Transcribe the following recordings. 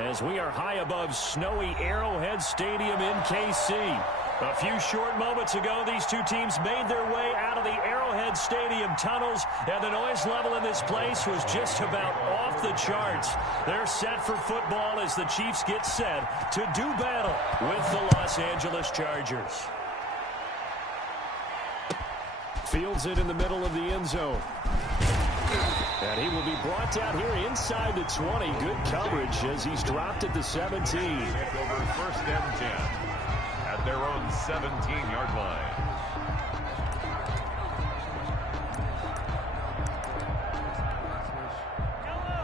as we are high above snowy Arrowhead Stadium in KC. A few short moments ago, these two teams made their way out of the Arrowhead Stadium tunnels, and the noise level in this place was just about off the charts. They're set for football as the Chiefs get set to do battle with the Los Angeles Chargers. Fields it in the middle of the end zone. And he will be brought down here inside the 20. Good coverage as he's dropped at the 17. Over first and 10 at their own 17-yard line.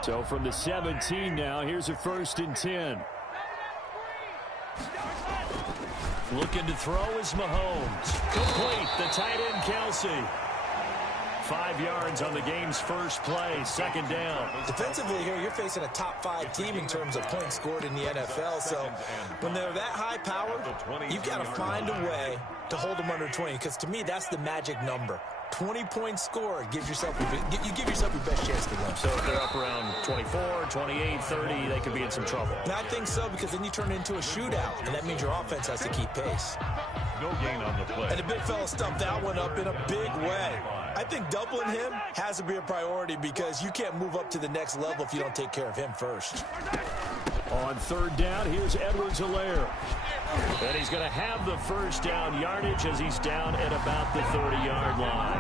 So from the 17 now, here's a first and 10. Looking to throw is Mahomes. Complete, the tight end Kelsey. 5 yards on the game's first play, second down. Defensively here, you're facing a top-5 team in terms of points scored in the NFL. So when they're that high-powered, you've got to find a way to hold them under 20. Because to me, that's the magic number. 20 points scored gives yourself you give yourself your best chance to win. So if they're up around 24, 28, 30, they could be in some trouble. And I think so, because then you turn it into a shootout, and that means your offense has to keep pace. No gain on the play. And the big fella stumped that one up in a big way. I think doubling him has to be a priority because you can't move up to the next level if you don't take care of him first. On third down, here's Edwards-Helaire. And he's going to have the first down yardage as he's down at about the 30-yard line.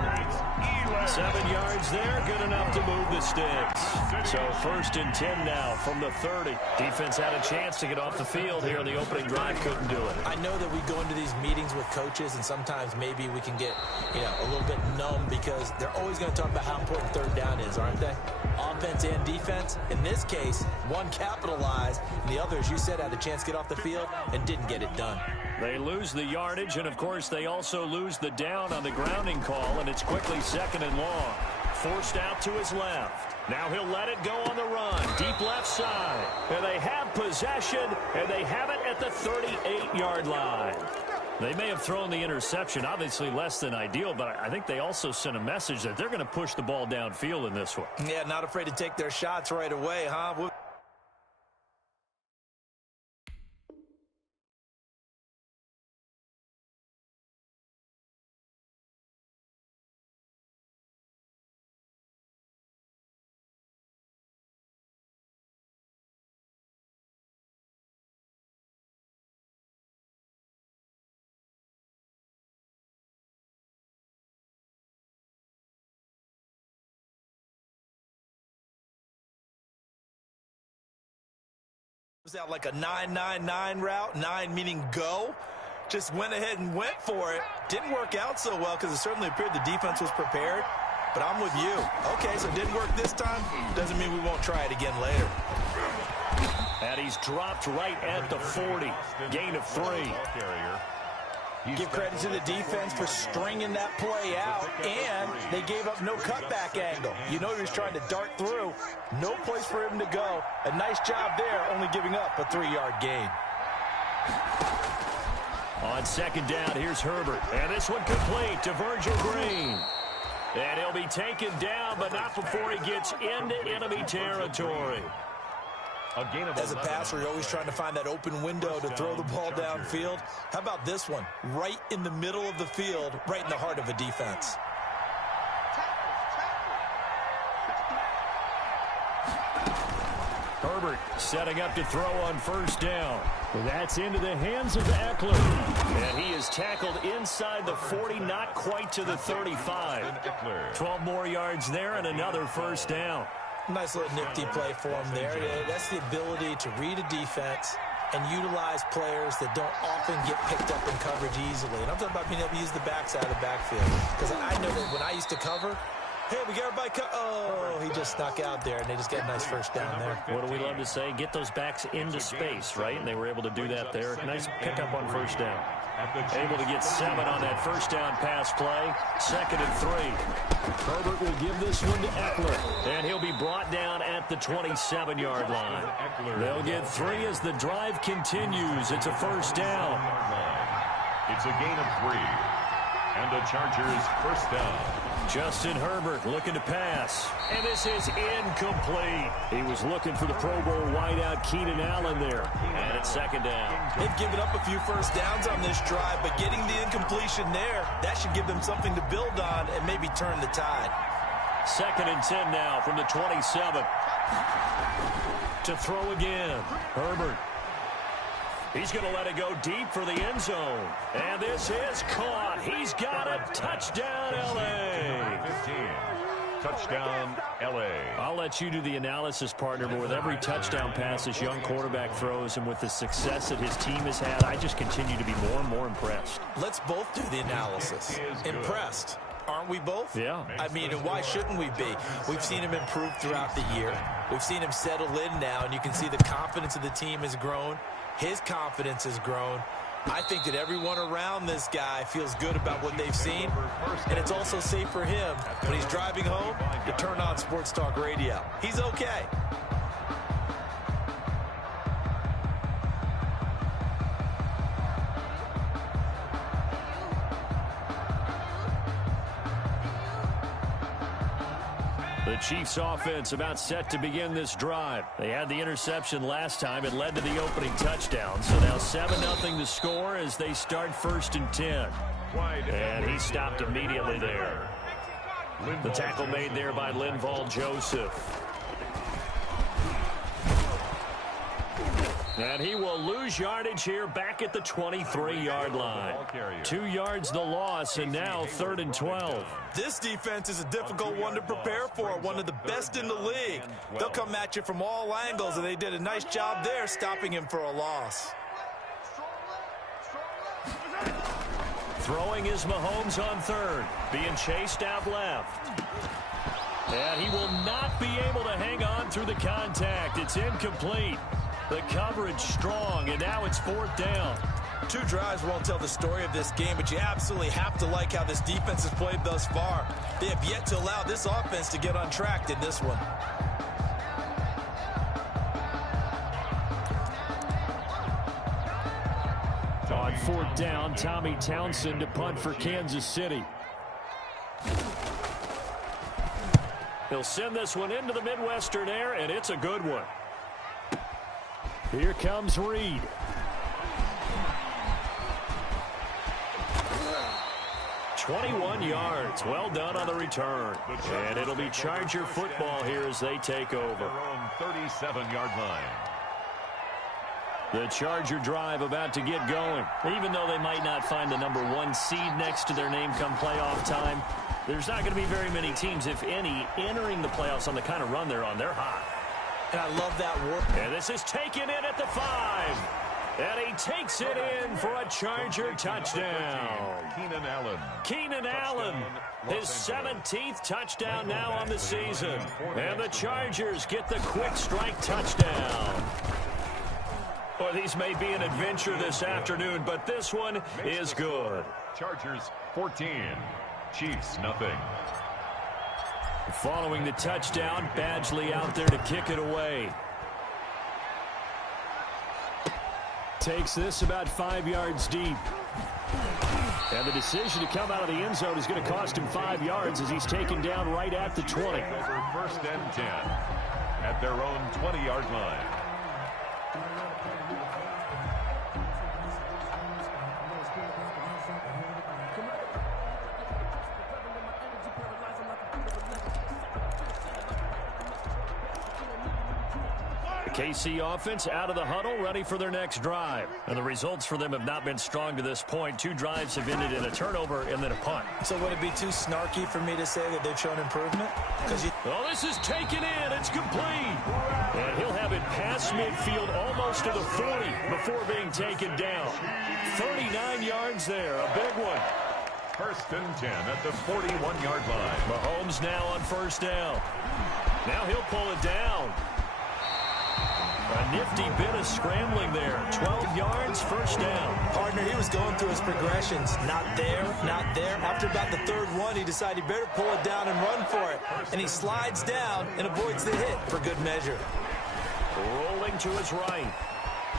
7 yards there, good enough to move the sticks. So first and 10 now from the 30. Defense had a chance to get off the field here on the opening drive, couldn't do it. I know that we go into these meetings with coaches, and sometimes maybe we can get, a little bit numb because they're always going to talk about how important third down is, aren't they? Offense and defense. In this case, one capitalized, and the other, as you said, had a chance to get off the field and didn't get it done. They lose the yardage, and, of course, they also lose the down on the grounding call, and it's quickly second and long. Forced out to his left. Now he'll let it go on the run. Deep left side. And they have possession, and they have it at the 38-yard line. They may have thrown the interception, obviously less than ideal, but I think they also sent a message that they're going to push the ball downfield in this one. Yeah, not afraid to take their shots right away, huh? Out like a 9-9-9 route, 9 meaning go. Just went ahead and went for it. Didn't work out so well because it certainly appeared the defense was prepared. But I'm with you. Okay, so it didn't work this time. Doesn't mean we won't try it again later. And he's dropped right at the 40. Gain of 3. Give credit to the defense for stringing that play out, and they gave up no cutback angle. You know he was trying to dart through. No place for him to go. A nice job there, only giving up a 3-yard gain. On second down, here's Herbert. And this one complete to Virgil Green. And he'll be taken down, but not before he gets into enemy territory. As a passer, you're always trying to find that open window to throw the ball downfield. How about this one? Right in the middle of the field, right in the heart of a defense. Herbert setting up to throw on first down. That's into the hands of Eckler. And he is tackled inside the 40, not quite to the 35. 12 more yards there and another first down. Nice little nifty play for him there. That's the ability to read a defense and utilize players that don't often get picked up in coverage easily. And I'm talking about being able to use the backside of the backfield. Because I know that when I used to cover, hey, we got everybody oh, he just snuck out there, and they just got a nice first down there. What do we love to say? Get those backs into space, right? And they were able to do that there. Nice pickup on first down. Able to get 7 on that first down pass play. Second and 3. Herbert will give this one to Eckler. And he'll be brought down at the 27-yard line. They'll get 3 as the drive continues. It's a first down. It's a gain of 3. And the Chargers first down. Justin Herbert looking to pass. And this is incomplete. He was looking for the Pro Bowl wideout Keenan Allen there. And it's second down. They've given up a few first downs on this drive, but getting the incompletion there, that should give them something to build on and maybe turn the tide. 2nd and 10 now from the 27. To throw again. Herbert. He's going to let it go deep for the end zone. And this is caught. He's got it. Touchdown, L.A. 15. Touchdown, L.A. I'll let you do the analysis, partner, but with every touchdown pass this young quarterback throws and with the success that his team has had, I just continue to be more and more impressed. Let's both do the analysis. Impressed. Aren't we both? Yeah. I mean, and why shouldn't we be? We've seen him improve throughout the year. We've seen him settle in now, and you can see the confidence of the team has grown. His confidence has grown. I think that everyone around this guy feels good about what they've seen, and it's also safe for him when he's driving home to turn on Sports Talk Radio. He's okay. The Chiefs offense about set to begin this drive. They had the interception last time. It led to the opening touchdown. So now 7-0 to score as they start 1st and 10. And he stopped immediately there. The tackle made there by Linval Joseph. And he will lose yardage here back at the 23-yard line. 2 yards the loss, and now 3rd and 12. This defense is a difficult one to prepare for, one of the best in the league. They'll come at you from all angles, and they did a nice job there stopping him for a loss. Throwing is Mahomes on 3rd, being chased out left. And he will not be able to hang on through the contact. It's incomplete. The coverage strong, and now it's 4th down. 2 drives won't tell the story of this game, but you absolutely have to like how this defense has played thus far. They have yet to allow this offense to get untracked in this one. On 4th down, Tommy Townsend to punt for Kansas City. He'll send this one into the Midwestern air, and it's a good one. Here comes Reed. $21 yards. Well done on the return. And it'll be Charger football here as they take over. Their own 37-yard line. The Charger drive about to get going. Even though they might not find the number 1 seed next to their name come playoff time, there's not going to be very many teams, if any, entering the playoffs on the kind of run they're on. They're hot. And I love that work. And this is taken in at the 5. And he takes it in for a Charger touchdown. Keenan Allen. Keenan Allen, his 17th touchdown now on the season. And the Chargers get the quick strike touchdown. Well, these may be an adventure this afternoon, but this one is good. Chargers 14. Chiefs nothing. Following the touchdown, Badgley out there to kick it away. Takes this about 5 yards deep. And the decision to come out of the end zone is going to cost him 5 yards as he's taken down right at the 20. Over 1st and 10 at their own 20-yard line. KC offense out of the huddle, ready for their next drive. And the results for them have not been strong to this point. 2 drives have ended in a turnover and then a punt. So would it be too snarky for me to say that they've shown improvement? Oh, this is taken in. It's complete. And he'll have it past midfield almost to the 40 before being taken down. 39 yards there, a big one. 1st and 10 at the 41-yard line. Mahomes now on 1st down. Now he'll pull it down. A nifty bit of scrambling there. 12 yards, 1st down. Partner, he was going through his progressions. Not there, not there. After about the 3rd one, he decided he better pull it down and run for it. And he slides down and avoids the hit for good measure. Rolling to his right.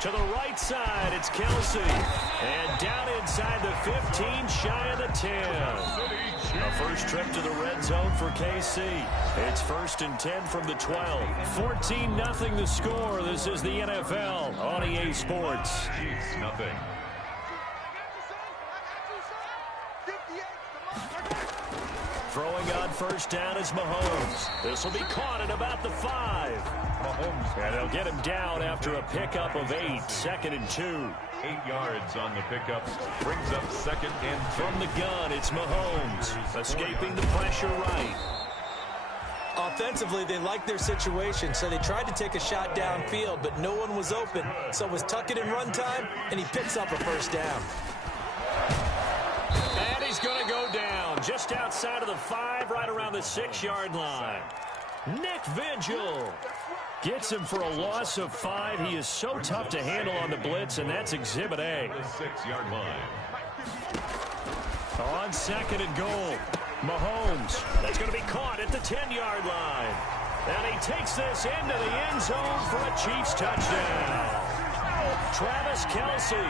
To the right side, it's Kelsey. And down inside the 15, shy of the 10. A first trip to the red zone for KC. It's 1st and 10 from the 12. 14-0 the score. This is the NFL on EA Sports. Chiefs, nothing. Throwing on first down is Mahomes. This will be caught at about the 5. Mahomes. And they'll get him down after a pickup of 8. 2nd and 2. 8 yards on the pickup. Brings up 2nd and 2. From the gun, it's Mahomes. Escaping the pressure right. Offensively, they liked their situation, so they tried to take a shot downfield, but no one was open. So it was tuck it in run time, and he picks up a first down. And he's going to go down just outside of the 5, right around the 6-yard line. Nick Vigil gets him for a loss of 5. He is so tough to handle on the blitz, and that's Exhibit A. The 6-yard line. On 2nd and goal, Mahomes. That's going to be caught at the 10-yard line. And he takes this into the end zone for a Chiefs touchdown. Travis Kelsey,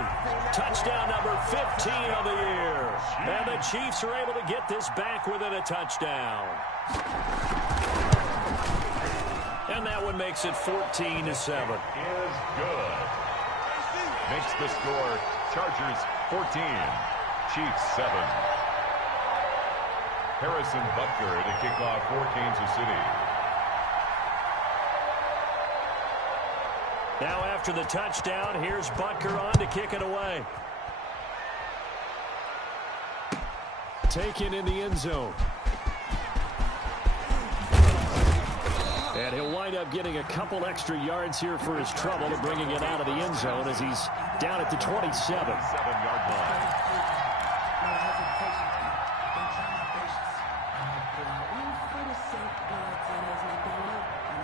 touchdown number 15 of the year. And the Chiefs are able to get this back within a touchdown. And that one makes it 14-7. Is good. Makes the score Chargers 14, Chiefs 7. Harrison Butker to kick off for Kansas City. Now after the touchdown, here's Butker on to kick it away. Taken in the end zone. And he'll wind up getting a couple extra yards here for his trouble and bringing it out of the end zone as he's down at the 27. 7-yard line.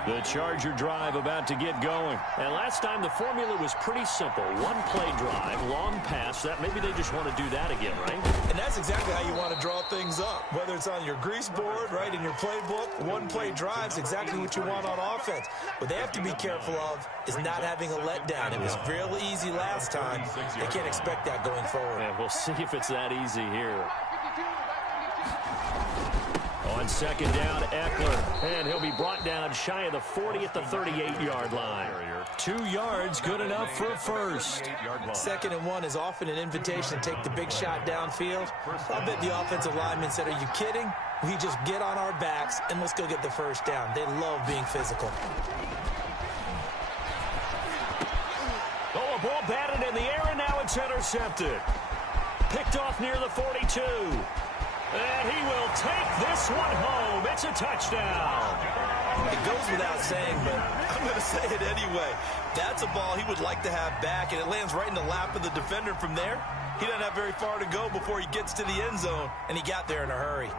The Charger drive about to get going. And last time the formula was pretty simple. One play drive, long pass. That maybe they just want to do that again, right? And that's exactly how you want to draw things up. Whether it's on your grease board, right, in your playbook, one play drive's exactly what you want on offense. What they have to be careful of is not having a letdown. It was real easy last time. They can't expect that going forward. And we'll see if it's that easy here. On 2nd down, Eckler. And he'll be brought down shy of the 40 at the 38-yard line. 2 yards, good enough for a first. 2nd and 1 is often an invitation to take the big shot downfield. I bet the offensive lineman said, are you kidding? We just get on our backs and let's go get the first down. They love being physical. Oh, a ball batted in the air, and now it's intercepted. Picked off near the 42. And he will take this one home. It's a touchdown. It goes without saying, but I'm going to say it anyway. That's a ball he would like to have back, and it lands right in the lap of the defender from there. He doesn't have very far to go before he gets to the end zone, and he got there in a hurry.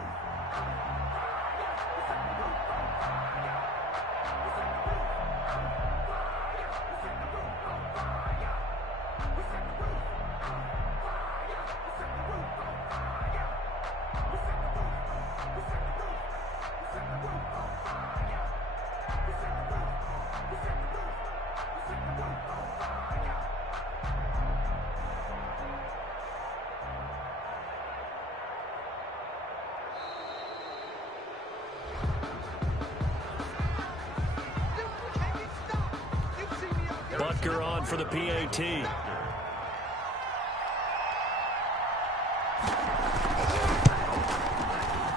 Butker on for the PAT.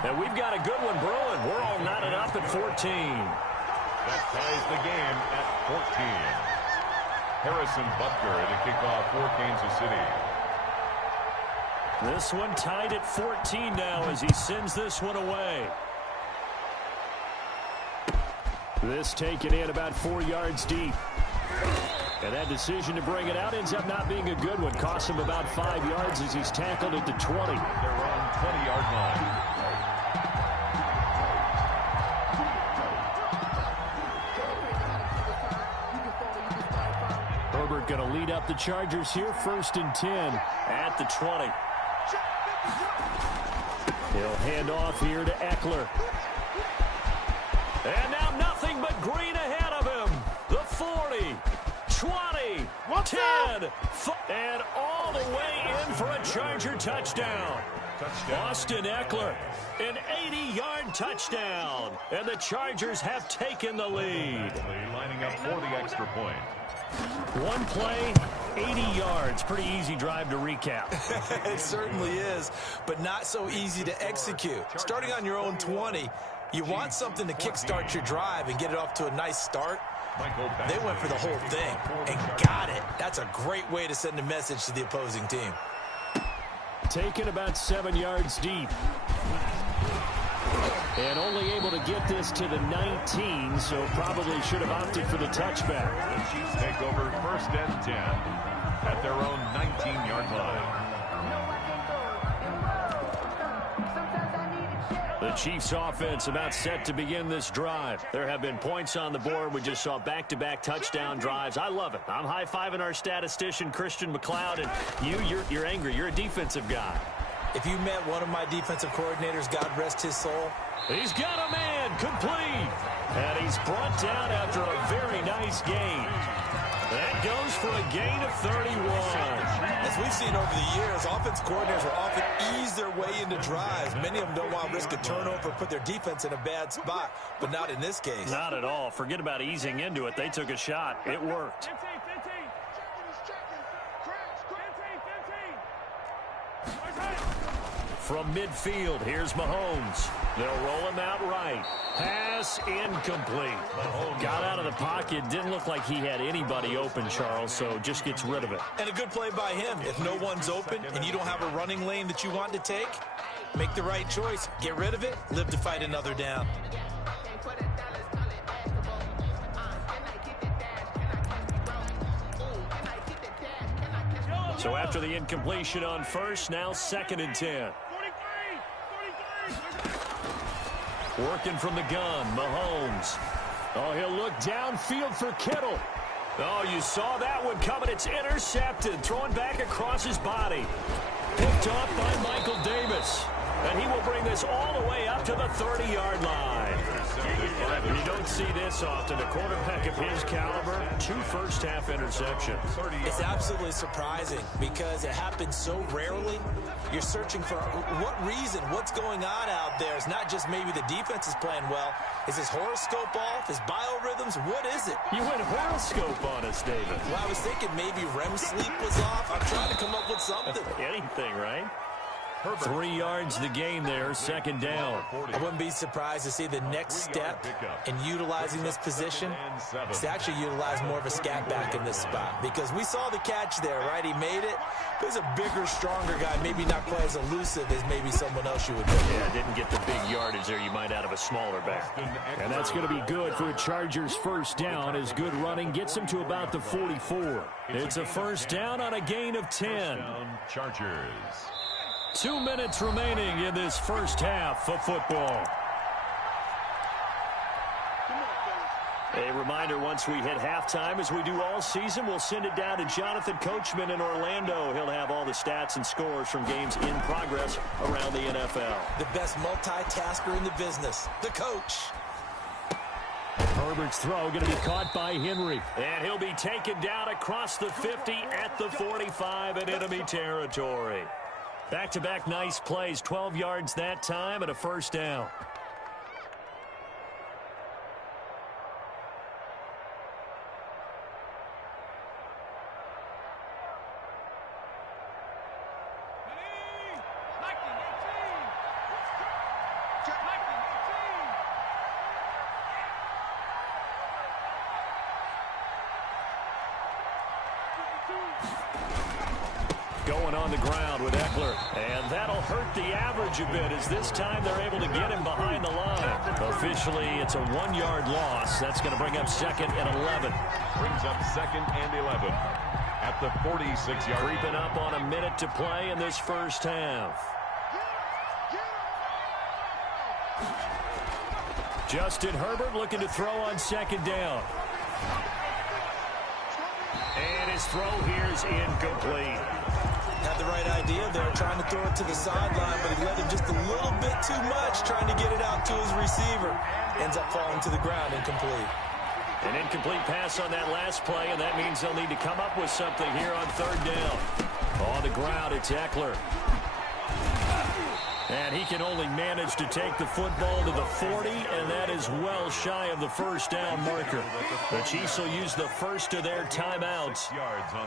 And we've got a good one brewing. We're all knotted up at 14. That ties the game at 14. Harrison Butker to kick off for Kansas City. This one tied at 14 now as he sends this one away. This taken in about 4 yards deep. And that decision to bring it out ends up not being a good one. Costs him about 5 yards as he's tackled at the 20. They're on 20-yard line. Herbert going to lead up the Chargers here, 1st and 10 at the 20. He'll hand off here to Eckler. And now nothing but green ahead of him. The 40, 20, 10, and all the way in for a Charger touchdown. Austin Eckler, an 80-yard touchdown, and the Chargers have taken the lead. Lining up for the extra point. One play, 80 yards. Pretty easy drive to recap. It certainly is, but not so easy to execute. Starting on your own 20, you want something to kickstart your drive and get it off to a nice start. They went for the whole thing and got it. That's a great way to send a message to the opposing team. Taken about 7 yards deep. And only able to get this to the 19, so probably should have opted for the touchback. The Chiefs take over 1st and 10 at their own 19-yard line. The Chiefs offense about set to begin this drive. There have been points on the board. We just saw back-to-back touchdown drives. I love it. I'm high-fiving our statistician, Christian McLeod, and you're angry. You're a defensive guy. If you met one of my defensive coordinators, God rest his soul. He's got a man complete. And he's brought down after a very nice gain. That goes for a gain of 31. As we've seen over the years, offense coordinators will often ease their way into drives. Many of them don't want to risk a turnover or put their defense in a bad spot, but not in this case. Not at all. Forget about easing into it. They took a shot. It worked. From midfield, here's Mahomes. They'll roll him out right. Pass incomplete. Mahomes got out of the pocket. Didn't look like he had anybody open, Charles, so just gets rid of it. And a good play by him. If no one's open and you don't have a running lane that you want to take, make the right choice. Get rid of it. Live to fight another down. So after the incompletion on first, now 2nd and 10. Working from the gun, Mahomes. Oh, he'll look downfield for Kittle. Oh, you saw that one coming. It's intercepted. Thrown back across his body. Picked off by Michael Davis. And he will bring this all the way up to the 30-yard line. You don't see this often. A quarterback of his caliber, 2 first-half interceptions. It's absolutely surprising because it happens so rarely. You're searching for what reason, what's going on out there. It's not just maybe the defense is playing well. Is his horoscope off? His biorhythms? What is it? You went horoscope on us, David. Well, I was thinking maybe REM sleep was off. I'm trying to come up with something. Anything, right? 3 yards the gain there, 2nd down. I wouldn't be surprised to see the next step in utilizing this position is to actually utilize more of a scat back in this spot. Because we saw the catch there, right? He made it. There's a bigger, stronger guy, maybe not quite as elusive as maybe someone else you would think. Yeah, didn't get the big yardage there you might out of a smaller back. And that's going to be good for a Chargers first down as good running gets him to about the 44. It's a first down on a gain of 10. Chargers. 2 minutes remaining in this first half of football. A reminder, once we hit halftime, as we do all season, we'll send it down to Jonathan Coachman in Orlando. He'll have all the stats and scores from games in progress around the NFL. The best multitasker in the business, the coach. Herbert's throw going to be caught by Henry. And he'll be taken down across the 50 at the 45 in enemy territory. Back-to-back nice plays, 12 yards that time and a first down. Going on the ground with Eckler. And that'll hurt the average a bit as this time they're able to get him behind the line. Officially, it's a 1-yard loss. That's going to bring up 2nd and 11. Brings up 2nd and 11 at the 46-yard. Creeping up on a minute to play in this first half. Justin Herbert looking to throw on 2nd down. And his throw here is incomplete. Had the right idea there, trying to throw it to the sideline, but he let him just a little bit too much, trying to get it out to his receiver. Ends up falling to the ground incomplete. An incomplete pass on that last play, and that means they'll need to come up with something here on third down. On the ground, it's Eckler. And he can only manage to take the football to the 40, and that is well shy of the first down marker. The Chiefs will use the first of their timeouts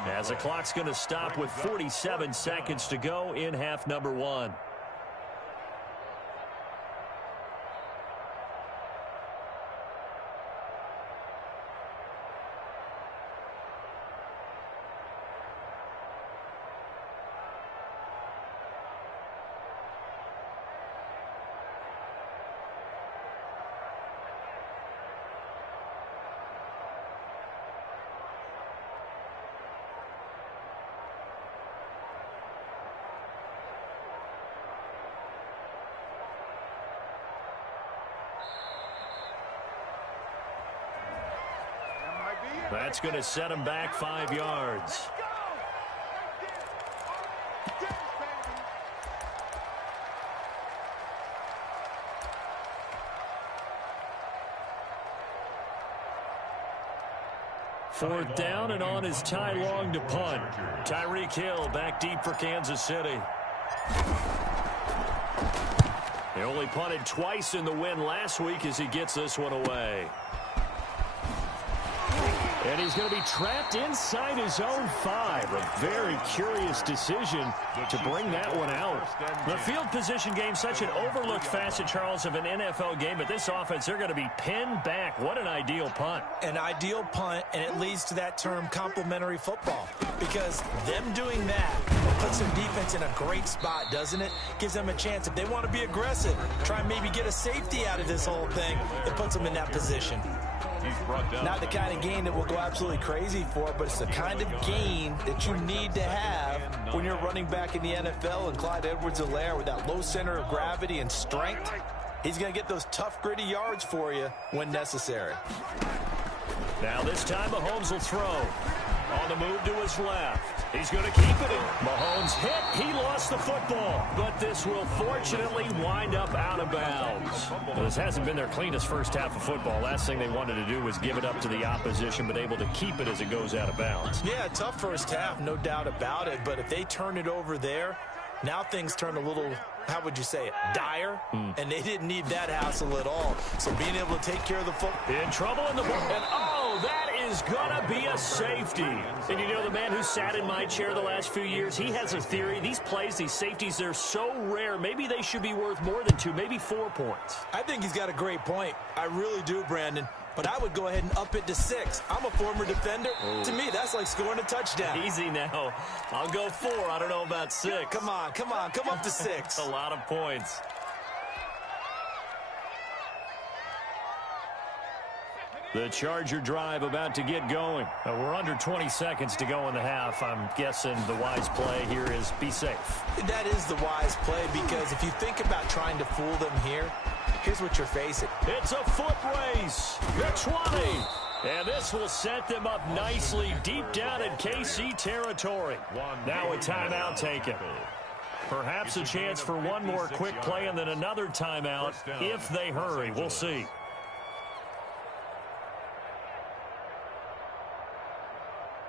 as the clock's going to stop with 47 seconds to go in half number 1. That's going to set him back 5 yards. Fourth down, and on is Ty Long to punt. Tyreek Hill back deep for Kansas City. He only punted twice in the win last week as he gets this one away. And he's going to be trapped inside his own 5. A very curious decision to bring that one out. The field position game, such an overlooked facet, Charles, of an NFL game. But this offense, they're going to be pinned back. What an ideal punt. An ideal punt, and it leads to that term complementary football. Because them doing that puts their defense in a great spot, doesn't it? Gives them a chance. If they want to be aggressive, try and maybe get a safety out of this whole thing, it puts them in that position. Not the kind of game that we'll go absolutely crazy for, but it's the kind of game that you need to have when you're running back in the NFL. And Clyde Edwards-Helaire, with that low center of gravity and strength, he's going to get those tough, gritty yards for you when necessary. Now this time Mahomes will throw. On the move to his left. He's going to keep it in. Mahomes hit. He lost the football. But this will fortunately wind up out of bounds. Well, this hasn't been their cleanest first half of football. Last thing they wanted to do was give it up to the opposition, but able to keep it as it goes out of bounds. Yeah, tough first half, no doubt about it. But if they turn it over there, now things turn a little, how would you say it, dire? And they didn't need that hassle at all. So being able to take care of the football. In trouble in the ball. And oh, that is going to be a safety. And you know, the man who sat in my chair the last few years, he has a theory. These plays, these safeties, they're so rare. Maybe they should be worth more than 2, maybe 4 points. I think he's got a great point. I really do, Brandon. But I would go ahead and up it to 6. I'm a former defender. Ooh. To me, that's like scoring a touchdown. Easy now. I'll go 4. I don't know about 6. Come on. Come up to 6. A lot of points. The Charger drive about to get going. We're under 20 seconds to go in the half. I'm guessing the wise play here is be safe. That is the wise play, because if you think about trying to fool them here, here's what you're facing. It's a foot race. The 20. And this will set them up nicely deep down in KC territory. Now a timeout taken. Perhaps a chance for one more quick play and then another timeout if they hurry. We'll see.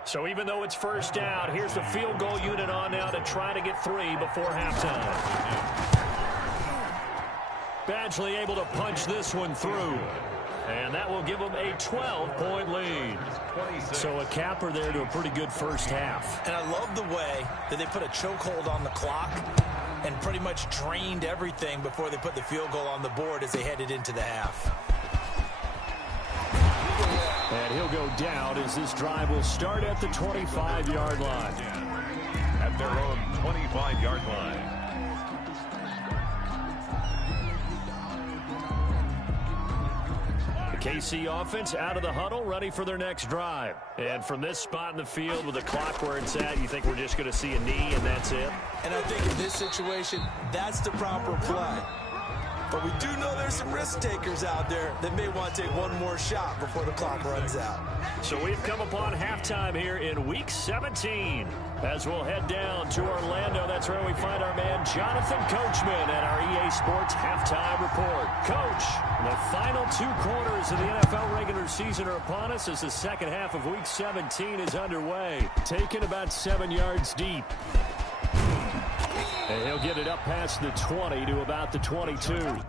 So even though it's first down, here's the field goal unit on now to try to get 3 before halftime. Badgley able to punch this one through. And that will give them a 12-point lead. So a capper there to a pretty good first half. And I love the way that they put a chokehold on the clock and pretty much drained everything before they put the field goal on the board as they headed into the half. And he'll go down as this drive will start at the 25-yard line. At their own 25-yard line. The KC offense out of the huddle, ready for their next drive. And from this spot in the field with the clock where it's at, you think we're just going to see a knee and that's it? And I think in this situation, that's the proper play. But we do know there's some risk takers out there that may want to take one more shot before the clock runs out. So we've come upon halftime here in Week 17. As we'll head down to Orlando, that's where we find our man Jonathan Coachman at our EA Sports Halftime Report. Coach, the final 2 quarters of the NFL regular season are upon us as the second half of Week 17 is underway. Taken about 7 yards deep. And he'll get it up past the 20 to about the 22.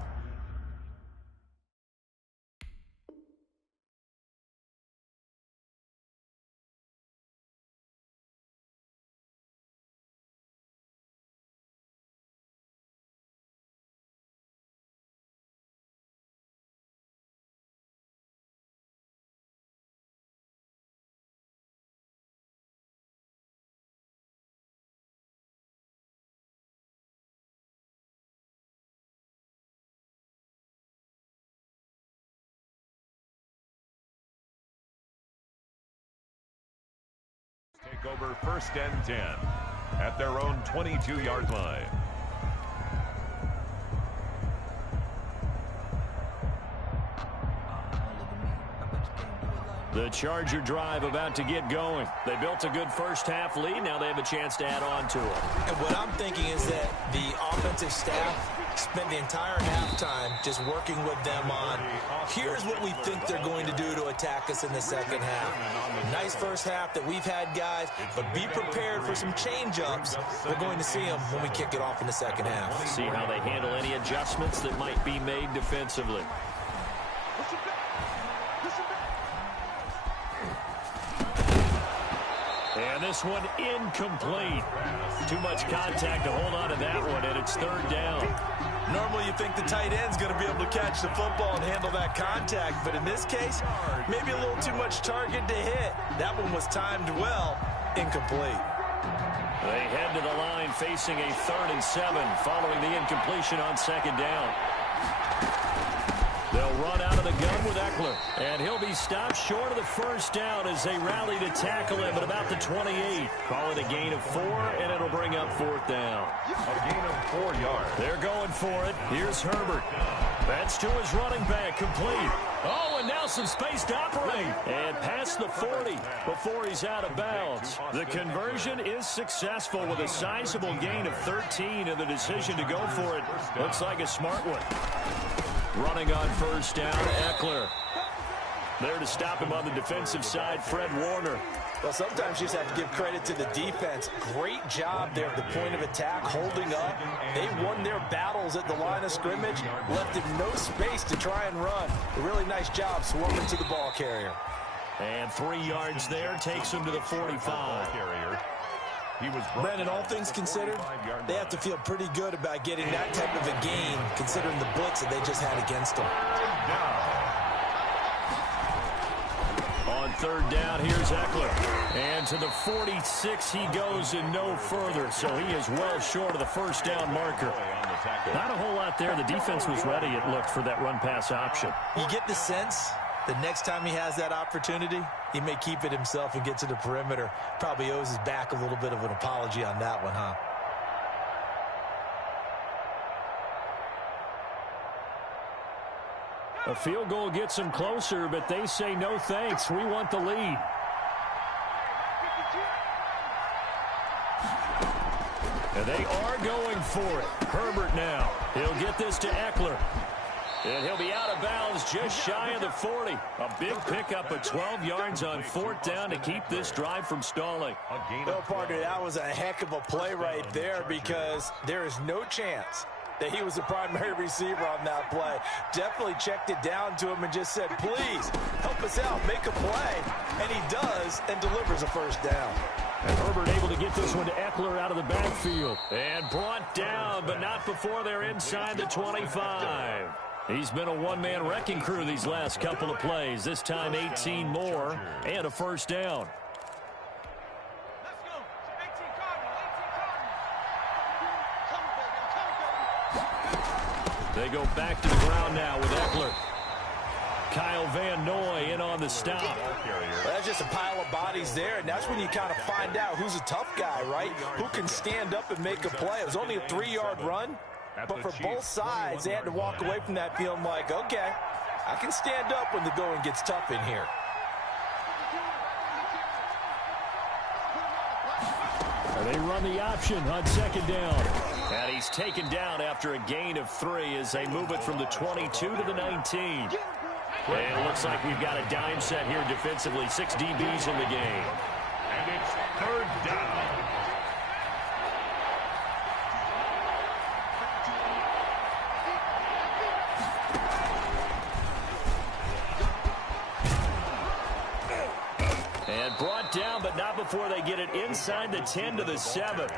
Take over 1st and 10 at their own 22-yard line. The Charger drive about to get going. They built a good first half lead. Now they have a chance to add on to it. And what I'm thinking is that the offensive staff spent the entire halftime just working with them on, here's what we think they're going to do to attack us in the second half. Nice first half that we've had, guys, but be prepared for some change-ups. We're going to see them when we kick it off in the second half. See how they handle any adjustments that might be made defensively. And this one incomplete. Too much contact to hold on to that one, and it's 3rd down. Normally you think the tight end's going to be able to catch the football and handle that contact, but in this case, maybe a little too much target to hit. That one was timed well, incomplete. They head to the line facing a 3rd and 7 following the incompletion on 2nd down. They'll run out of the gun with Eckler, and he'll be stopped short of the 1st down as they rally to tackle him at about the 28. Call it a gain of 4, and it'll bring up 4th down. A gain of 4 yards. They're going for it. Here's Herbert. That's to his running back, complete. Oh, and now some space to operate. And past the 40 before he's out of bounds. The conversion is successful with a sizable gain of 13, and the decision to go for it looks like a smart one. Running on 1st down, Eckler. There to stop him on the defensive side, Fred Warner. Well, sometimes you just have to give credit to the defense. Great job there at the point of attack, holding up. They won their battles at the line of scrimmage, left him no space to try and run. A really nice job swarming to the ball carrier. And 3 yards there takes him to the 45. Brandon, all things considered, they have to feel pretty good about getting that type of a gain, considering the blitz that they just had against them. On 3rd down, here's Eckler. And to the 46 he goes and no further, so he is well short of the 1st down marker. Not a whole lot there. The defense was ready, it looked, for that run-pass option. You get the sense the next time he has that opportunity, he may keep it himself and get to the perimeter. Probably owes his back a little bit of an apology on that one, huh? A field goal gets them closer, but they say no thanks. We want the lead. And they are going for it. Herbert now. He'll get this to Eckler. And he'll be out of bounds just shy of the 40. A big pickup of 12 yards on 4th down to keep this drive from stalling. No, partner, that was a heck of a play right there because there is no chance that he was the primary receiver on that play. Definitely checked it down to him and just said, please, help us out, make a play. And he does and delivers a 1st down. And Herbert able to get this one to Eckler out of the backfield. And brought down, but not before they're inside the 25. He's been a one-man wrecking crew these last couple of plays. This time 18 more and a 1st down. They go back to the ground now with Eckler. Kyle Van Noy in on the stop. Well, that's just a pile of bodies there, and that's when you kind of find out who's a tough guy, right? Who can stand up and make a play. It was only a 3-yard run, But for both sides, they had to walk away from that feeling like, okay, I can stand up when the going gets tough in here. They run the option on second down. And he's taken down after a gain of 3 as they move it from the 22 to the 19. And it looks like we've got a dime set here defensively. 6 DBs in the game. And it's third down. And brought down, but not before they get it inside the 10 to the 7.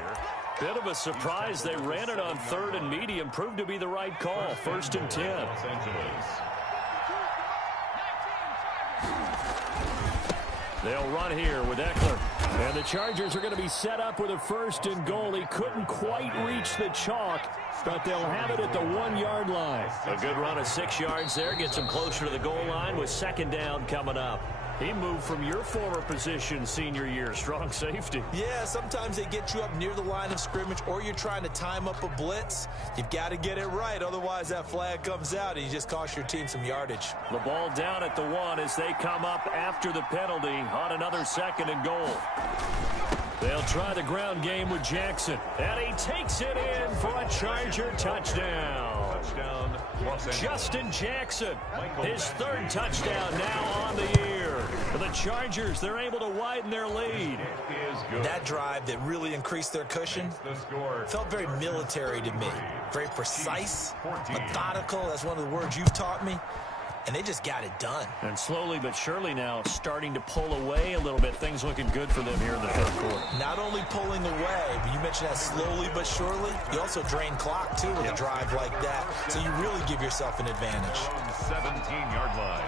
Bit of a surprise. They ran it on 3rd and medium. Proved to be the right call. 1st and 10. Los Angeles. They'll run here with Eckler. And the Chargers are going to be set up with a 1st and goal. He couldn't quite reach the chalk, but they'll have it at the 1-yard line. A good run of 6 yards there. Gets them closer to the goal line with 2nd down coming up. He moved from your former position senior year, strong safety. Yeah, sometimes they get you up near the line of scrimmage, or you're trying to time up a blitz. You've got to get it right, otherwise that flag comes out and you just cost your team some yardage. The ball down at the 1 as they come up after the penalty on another 2nd and goal. They'll try the ground game with Jackson. And he takes it in for a Charger touchdown. Touchdown, Los Angeles. Justin Jackson, his 3rd touchdown now on the year. For the Chargers, they're able to widen their lead. That drive that really increased their cushion felt very military to me. Very precise, methodical. That's one of the words you've taught me. And they just got it done. And slowly but surely now starting to pull away a little bit. Things looking good for them here in the 3rd quarter. Not only pulling away, but you mentioned that slowly but surely. You also drain clock, too, with a drive like that. So you really give yourself an advantage. 17-yard line.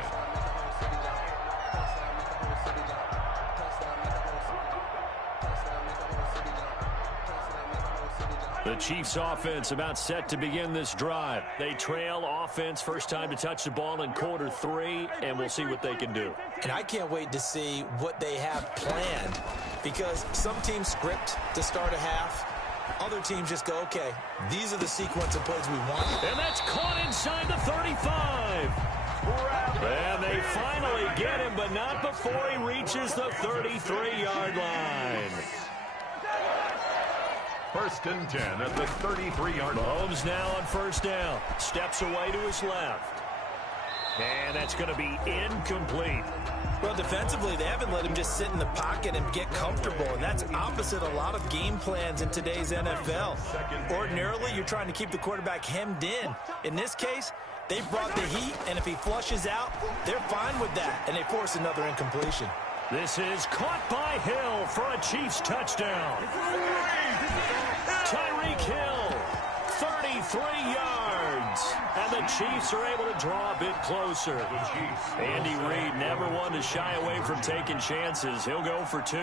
The Chiefs offense about set to begin this drive. They trail offense, first time to touch the ball in quarter 3, and we'll see what they can do. And I can't wait to see what they have planned, because some teams script to start a half. Other teams just go, okay, these are the sequence of plays we want. And that's caught inside the 35. And they finally get him, but not before he reaches the 33-yard line. 1st and 10 at the 33-yard line. Mahomes now on 1st down. Steps away to his left. And that's going to be incomplete. Well, defensively, they haven't let him just sit in the pocket and get comfortable, and that's opposite a lot of game plans in today's NFL. Ordinarily, you're trying to keep the quarterback hemmed in. In this case, they brought the heat, and if he flushes out, they're fine with that, and they force another incompletion. This is caught by Hill for a Chiefs touchdown. Tyreek Hill, 33 yards. And the Chiefs are able to draw a bit closer. Andy Reid never one to shy away from taking chances. He'll go for 2.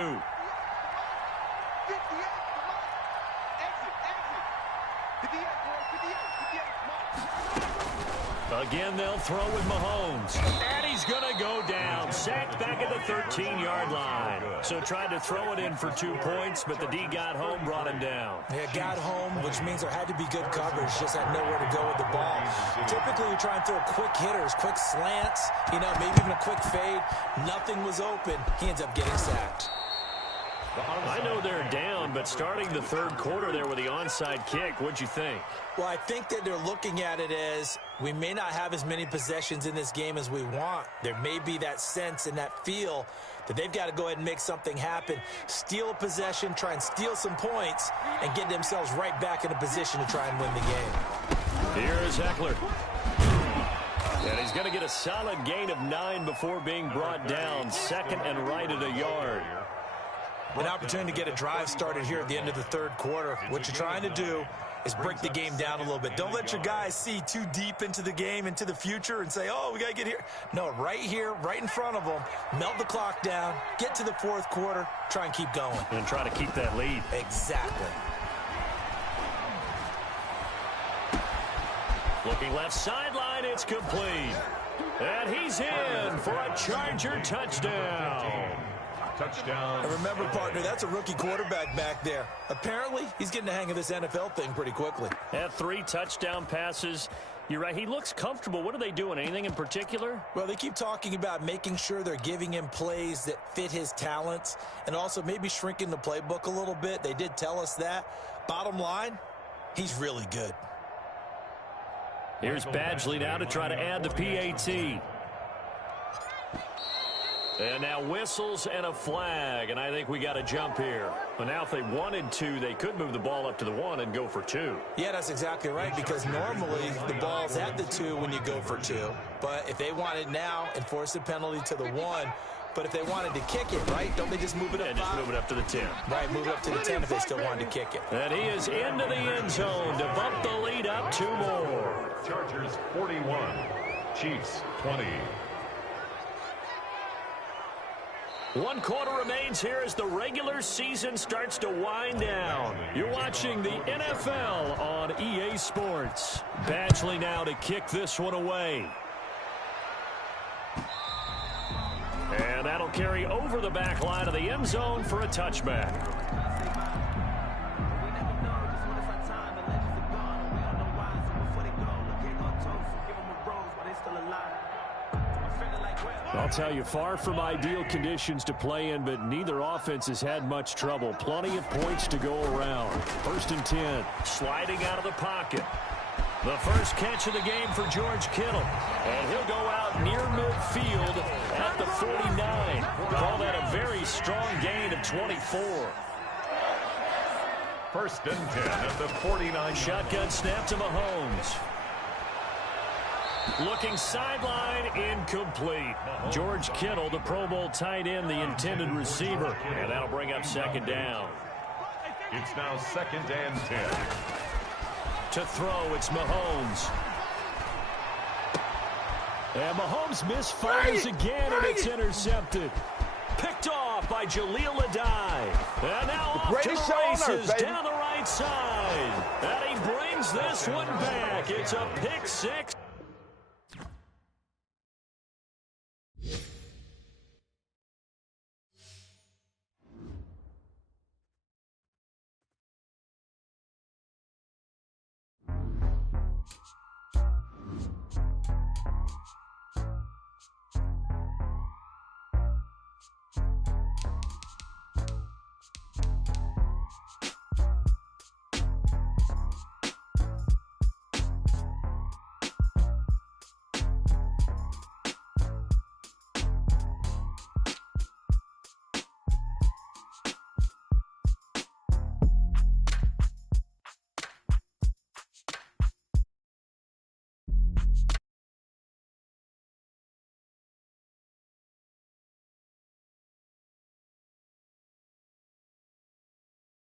Again, they'll throw with Mahomes. And he's going to go down. Sacked back at the 13-yard line. So tried to throw it in for 2 points, but the D got home, brought him down. Yeah, got home, which means there had to be good coverage. Just had nowhere to go with the ball. Typically, you try and throw quick hitters, quick slants, maybe even a quick fade. Nothing was open. He ends up getting sacked. I know they're down, but starting the 3rd quarter there with the onside kick, what'd you think? Well, I think that they're looking at it as we may not have as many possessions in this game as we want. There may be that sense and that feel that they've got to go ahead and make something happen, steal a possession, try and steal some points, and get themselves right back in a position to try and win the game. Here is Eckler. And he's going to get a solid gain of 9 before being brought down. 2nd and right at a yard. An opportunity to get a drive started here at the end of the 3rd quarter. What you're trying to do is break the game down a little bit. Don't let your guys see too deep into the game, into the future, and say, oh, we got to get here. No, right here, right in front of them, melt the clock down, get to the 4th quarter, try and keep going. And try to keep that lead. Exactly. Looking left sideline, it's complete. And he's in for a Charger touchdown. Touchdown. And remember, partner, that's a rookie quarterback back there. Apparently, he's getting the hang of this NFL thing pretty quickly. Had 3 touchdown passes. You're right. He looks comfortable. What are they doing? Anything in particular? Well, they keep talking about making sure they're giving him plays that fit his talents and also maybe shrinking the playbook a little bit. They did tell us that. Bottom line, he's really good. Here's Badgley now to try to add the PAT. And now whistles and a flag, and I think we got a jump here. But now if they wanted to, they could move the ball up to the 1 and go for 2. Yeah, that's exactly right, because normally the ball's at the 2 when you go for 2. But if they want it now, enforce the penalty to the 1. But if they wanted to kick it, right, don't they just move it up? And just move it up to the 10. Right, move it up to the 10 if they still wanted to kick it. And he is into the end zone to bump the lead up 2 more. Chargers 41, Chiefs 20. 1 quarter remains here as the regular season starts to wind down. You're watching the NFL on EA Sports. Badgley now to kick this one away. And that'll carry over the back line of the end zone for a touchback. I'll tell you, far from ideal conditions to play in, but neither offense has had much trouble. Plenty of points to go around. 1st and 10. Sliding out of the pocket. The first catch of the game for George Kittle. And he'll go out near midfield at the 49. Call that a very strong gain of 24. 1st and 10 at the 49. Shotgun snap to Mahomes. Looking sideline, incomplete. George Kittle, the Pro Bowl tight end, the intended receiver. And that'll bring up 2nd down. It's now 2nd and 10. To throw, it's Mahomes. And Mahomes misfires again, and it's intercepted. Picked off by Jaleel Adai. And now off to the races down the right side. And he brings this one back. It's a pick 6.